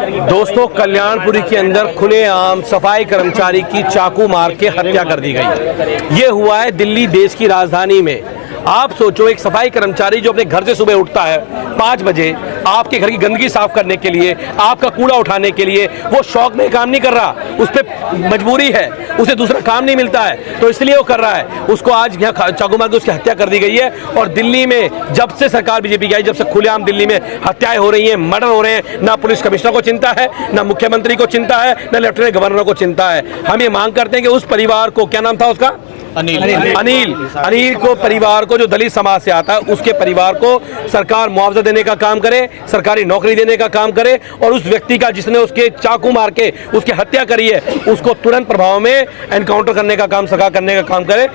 दोस्तों, कल्याणपुरी के अंदर खुलेआम सफाई कर्मचारी की चाकू मार के हत्या कर दी गई। ये हुआ है दिल्ली, देश की राजधानी में। आप सोचो, एक सफाई कर्मचारी जो अपने घर से सुबह उठता है 5 बजे आपके घर की गंदगी साफ करने के लिए, आपका कूड़ा उठाने के लिए, वो शौक में काम नहीं कर रहा, उस पर मजबूरी है, उसे दूसरा काम नहीं मिलता है, तो इसलिए वो कर रहा है। उसको आज यहाँ चाकू मार के उसकी हत्या कर दी गई है। और दिल्ली में जब से सरकार बीजेपी की आई, जब से खुलेआम दिल्ली में हत्याएं हो रही हैं, मर्डर हो रहे हैं, ना पुलिस कमिश्नर को चिंता है, ना मुख्यमंत्री को चिंता है, ना लेफ्टिनेंट गवर्नर को चिंता है। हम ये मांग करते हैं कि उस परिवार को, क्या नाम था उसका, अनिल को, परिवार को, जो दलित समाज से आता है, उसके परिवार को सरकार मुआवजा देने का काम करे, सरकारी नौकरी देने का काम करे, और उस व्यक्ति का जिसने उसके चाकू मार के उसकी हत्या करी है उसको तुरंत प्रभाव में एनकाउंटर करने का काम सरकार करने का काम करे।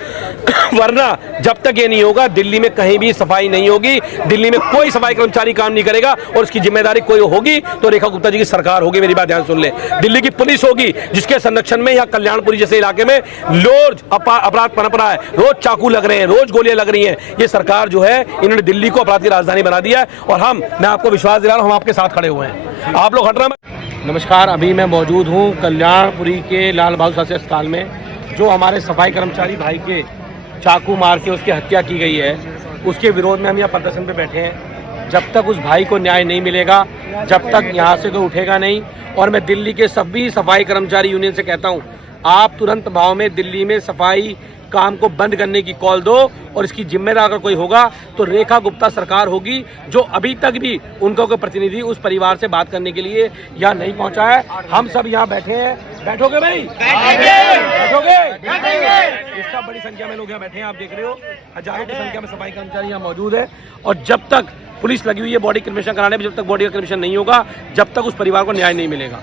वरना जब तक ये नहीं होगा, दिल्ली में कहीं भी सफाई नहीं होगी, दिल्ली में कोई सफाई कर्मचारी काम नहीं करेगा, और इसकी जिम्मेदारी कोई होगी तो रेखा गुप्ता जी की सरकार होगी। मेरी बात ध्यान सुन ले, दिल्ली की पुलिस होगी, जिसके संरक्षण में या कल्याणपुरी जैसे इलाके में रोज अपराध पनप रहा है, रोज चाकू लग रहे हैं, रोज गोलियां लग रही हैं। ये सरकार जो है, इन्होंने दिल्ली को अपराध की राजधानी बना दिया है। और मैं आपको विश्वास दिला रहा हूं, हम आपके साथ खड़े हुए हैं, आप लोग हट रहे हैं। नमस्कार, अभी मैं मौजूद हूं कल्याणपुरी के लाल बहादुर शास्त्री अस्पताल में। जो हमारे सफाई कर्मचारी भाई के चाकू मार के उसकी हत्या की गई है, उसके विरोध में हम यहाँ प्रदर्शन पे बैठे हैं। जब तक उस भाई को न्याय नहीं मिलेगा, जब तक यहाँ से कोई उठेगा नहीं। और मैं दिल्ली के सभी सफाई कर्मचारी यूनियन से कहता हूँ, आप तुरंत भाव में दिल्ली में सफाई काम को बंद करने की कॉल दो, और इसकी जिम्मेदार अगर कोई होगा तो रेखा गुप्ता सरकार होगी, जो अभी तक भी उनका कोई प्रतिनिधि उस परिवार से बात करने के लिए यहाँ नहीं पहुँचा है। हम सब यहाँ बैठे हैं, बैठोगे भाई? बैठोगे? इसका बड़ी संख्या में लोग यहाँ बैठे हैं, आप देख रहे हो, हजारों की संख्या में सफाई कर्मचारी यहाँ मौजूद है। और जब तक पुलिस लगी हुई है बॉडी क्रिमिनेशन कराने में, जब तक बॉडी का क्रिमिनेशन नहीं होगा, जब तक उस परिवार को न्याय नहीं मिलेगा।